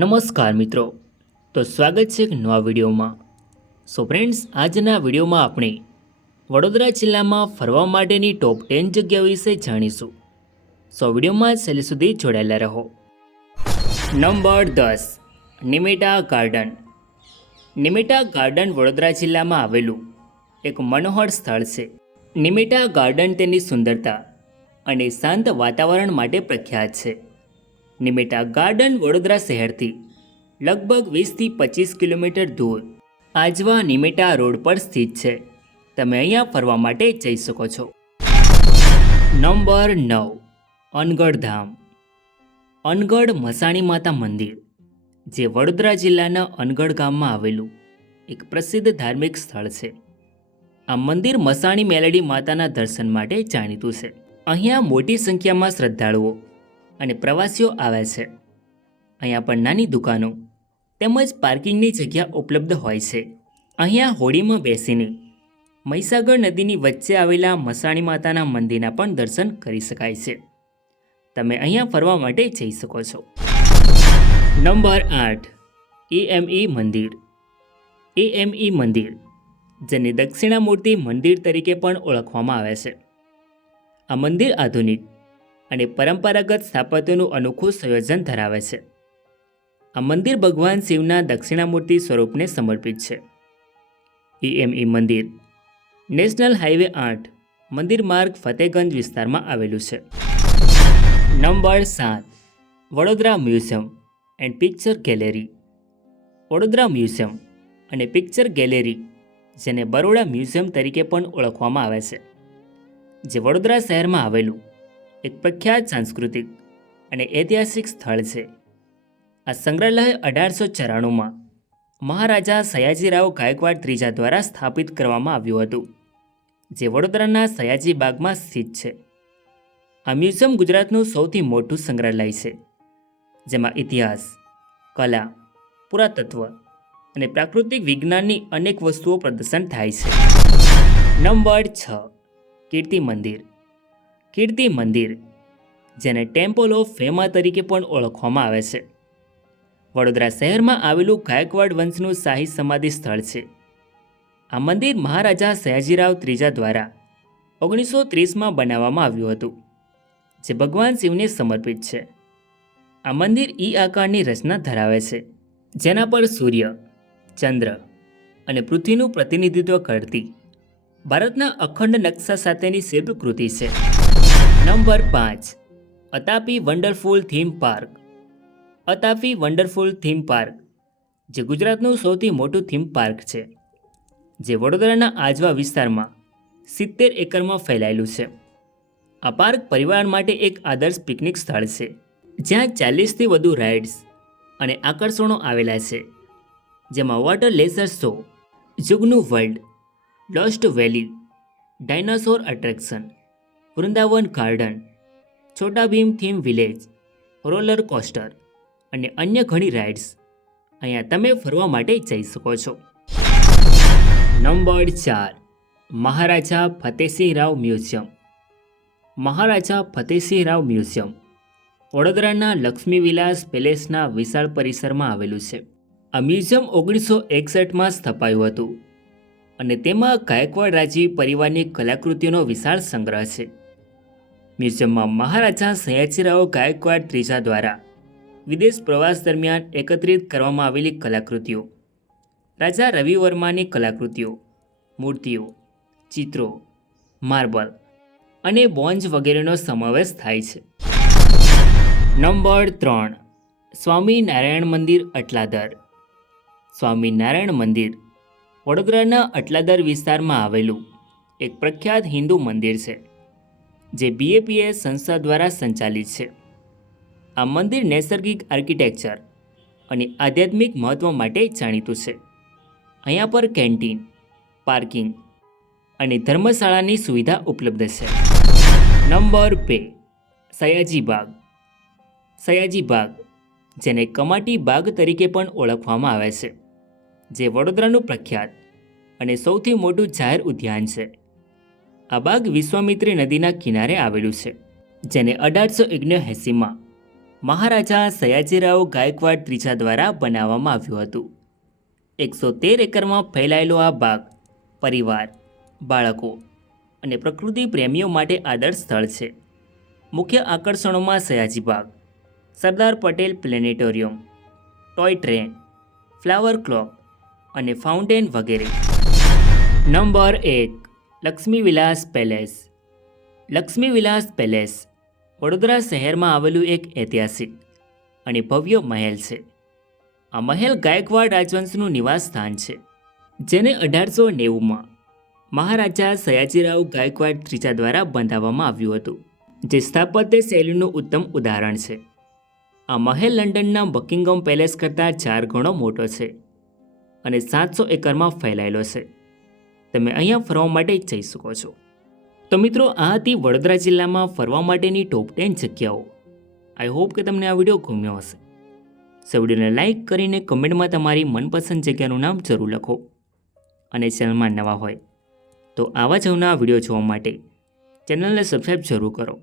નમસ્કાર મિત્રો, તો સ્વાગત છે એક નવા વિડીયોમાં. ફ્રેન્ડ્સ, આજના વિડીયોમાં આપણે વડોદરા જિલ્લામાં ફરવા માટેની ટોપ 10 જગ્યાઓ વિશે જાણીશું. વિડીયોમાં છેલ્લે સુધી જોડાયેલા રહો. Number 10, Nimeta garden. Nimeta garden Vadodara જિલ્લામાં આવેલું એક મનોહર સ્થળ છે. નિમેટા ગાર્ડન તેની સુંદરતા અને શાંત વાતાવરણ માટે પ્રખ્યાત છે. નિમેટા ગાર્ડન વડોદરા શહેરથી લગભગ 20થી 25 કિલોમીટર દૂર આજવા નિમેટા રોડ પર સ્થિત છે. તમે અહીંયા ફરવા માટે જઈ શકો છો. નંબર 9, અનગઢ ધામ. અનગઢ મસાણી માતા મંદિર, જે વડોદરા જિલ્લાના અનગઢ ગામમાં આવેલું એક પ્રસિદ્ધ ધાર્મિક સ્થળ છે. આ મંદિર મસાણી મેલડી માતાના દર્શન માટે જાણીતું છે. અહીંયા મોટી સંખ્યામાં શ્રદ્ધાળુઓ અને પ્રવાસીઓ આવે છે. અહીંયા પણ નાની દુકાનો તેમજ પાર્કિંગની જગ્યા ઉપલબ્ધ હોય છે. અહીંયા હોડીમાં બેસીને મહીસાગર નદીની વચ્ચે આવેલા મસાણી માતાના મંદિરના પણ દર્શન કરી શકાય છે. તમે અહીંયા ફરવા માટે જઈ શકો છો. નંબર 8, એએમઈ મંદિર. એએમઈ મંદિર, જેને દક્ષિણામૂર્તિ મંદિર તરીકે પણ ઓળખવામાં આવે છે. આ મંદિર આધુનિક અને પરંપરાગત સ્થાપત્યનું અનોખું સંયોજન ધરાવે છે. આ મંદિર ભગવાન શિવના દક્ષિણામૂર્તિ સ્વરૂપને સમર્પિત છે. એએમઈ મંદિર નેશનલ હાઈવે 8 મંદિર માર્ગ ફતેગંજ વિસ્તારમાં આવેલું છે. Number 7, Vadodara museum and picture gallery. Vadodara museum અને પિક્ચર ગેલેરી, જેને બરોડા મ્યુઝિયમ તરીકે પણ ઓળખવામાં આવે છે, જે વડોદરા શહેરમાં આવેલું એક પ્રખ્યાત સાંસ્કૃતિક અને ઐતિહાસિક સ્થળ છે. આ સંગ્રહાલય 1894માં મહારાજા સયાજીરાવ ગાયકવાડ ત્રીજા દ્વારા સ્થાપિત કરવામાં આવ્યું હતું, જે વડોદરાના સયાજી બાગમાં સ્થિત છે. આ મ્યુઝિયમ ગુજરાતનું સૌથી મોટું સંગ્રહાલય છે, જેમાં ઇતિહાસ, કલા, પુરાતત્વ અને પ્રાકૃતિક વિજ્ઞાનની અનેક વસ્તુઓ પ્રદર્શન થાય છે. નંબર 6, કીર્તિ મંદિર. કીર્તિ મંદિર, જેને ટેમ્પલ ઓફ ફેમા તરીકે પણ ઓળખવામાં આવે છે, વડોદરા શહેરમાં આવેલું ગાયકવાડ વંશનું શાહી સમાધિ સ્થળ છે. આ મંદિર મહારાજા સયાજીરાવ ત્રીજા દ્વારા 1930માં બનાવવામાં આવ્યું હતું, જે ભગવાન શિવને સમર્પિત છે. આ મંદિર ઈ આકારની રચના ધરાવે છે, જેના પર સૂર્ય, ચંદ્ર અને પૃથ્વીનું પ્રતિનિધિત્વ કરતી ભારતના અખંડ નકશા સાથેની શિલ્પકૃતિ છે. Number 5, Atapi wonderful theme park. Atapi wonderful theme park, જે ગુજરાતનું સૌથી મોટું થીમ પાર્ક છે, જે વડોદરાના આજવા વિસ્તારમાં 70 એકરમાં ફેલાયેલું છે. આ પાર્ક પરિવાર માટે એક આદર્શ પિકનિક સ્થળ છે, જ્યાં 40થી વધુ રાઇડ્સ અને આકર્ષણો આવેલા છે, જેમાં water laser show, Jugnu world, lost valley, dinosaur attraction, Vrindavan garden, Chhota Bheem theme village, roller coaster અને અન્ય ઘણી રાઇડ્સ અહીંયા તમે ફરવા માટે જઈ શકો છો. નંબર 4, મહારાજા ફતેહસિંહ રાવ મ્યુઝિયમ. મહારાજા ફતેહસિંહ રાવ મ્યુઝિયમ વડોદરાના લક્ષ્મી વિલાસ પેલેસના વિશાળ પરિસરમાં આવેલું છે. આ મ્યુઝિયમ 1961માં સ્થપાયું હતું અને તેમાં ગાયકવાડ રાજી પરિવારની કલાકૃતિઓનો વિશાળ સંગ્રહ છે. મ્યુઝિયમમાં મહારાજા સયાજીરાવ ગાયકવાડ ત્રીજા દ્વારા વિદેશ પ્રવાસ દરમિયાન એકત્રિત કરવામાં આવેલી કલાકૃતિઓ, રાજા રવિવર્માની કલાકૃતિઓ, મૂર્તિઓ, ચિત્રો, માર્બલ અને બોન્જ વગેરેનો સમાવેશ થાય છે. નંબર 3, સ્વામિનારાયણ મંદિર અટલાદર. સ્વામિનારાયણ મંદિર વડોદરાના અટલાદર વિસ્તારમાં આવેલું એક પ્રખ્યાત હિન્દુ મંદિર છે, જે BAPS સંસ્થા દ્વારા સંચાલિત છે. આ મંદિર નૈસર્ગિક આર્કિટેક્ચર અને આધ્યાત્મિક મહત્ત્વ માટે જાણીતું છે. અહીંયા પર કેન્ટીન, પાર્કિંગ અને ધર્મશાળાની સુવિધા ઉપલબ્ધ છે. નંબર 2, સયાજી બાગ. સયાજી બાગ, જેને કમાટી બાગ તરીકે પણ ઓળખવામાં આવે છે, જે વડોદરાનું પ્રખ્યાત અને સૌથી મોટું જાહેર ઉદ્યાન છે. આ બાગ વિશ્વામિત્રી નદીના કિનારે આવેલું છે, જેને 1879માં મહારાજા સયાજીરાવ ગાયકવાડ ત્રીજા દ્વારા બનાવવામાં આવ્યું હતું. 113 એકરમાં ફેલાયેલો આ બાગ પરિવાર, બાળકો અને પ્રકૃતિ પ્રેમીઓ માટે આદર્શ સ્થળ છે. મુખ્ય આકર્ષણોમાં Sayaji Baug, Sardar Patel planetarium, toy train, flower clock અને ફાઉન્ટેન વગેરે. Number 1, Laxmi Vilas palace. Laxmi Vilas palace Vadodara શહેરમાં આવેલું એક ઐતિહાસિક અને ભવ્ય મહેલ છે. આ મહેલ ગાયકવાડ રાજવંશનું નિવાસ સ્થાન છે, જેને 1890માં મહારાજા સયાજીરાવ ગાયકવાડ ત્રીજા દ્વારા બંધાવવામાં આવ્યું હતું, જે સ્થાપત્ય શૈલીનું ઉત્તમ ઉદાહરણ છે. આ મહેલ લંડનના બકિંગમ પેલેસ કરતાં 4 ગણો મોટો છે અને 700 એકરમાં ફેલાયેલો છે. તમે અહીંયા ફરવા માટે જઈ શકો છો. તો મિત્રો, આ હતી વડોદરા જિલ્લામાં ફરવા માટેની ટોપ 10 જગ્યાઓ. આઈ હોપ કે તમને આ વિડીયો ગમ્યો હશે. સો વિડીયોને લાઇક કરીને કમેન્ટમાં તમારી મનપસંદ જગ્યાનું નામ જરૂર લખો. અને ચેનલમાં નવા હોય તો આવા જ નવા વિડીયો જોવા માટે ચેનલને સબસ્ક્રાઈબ જરૂર કરો.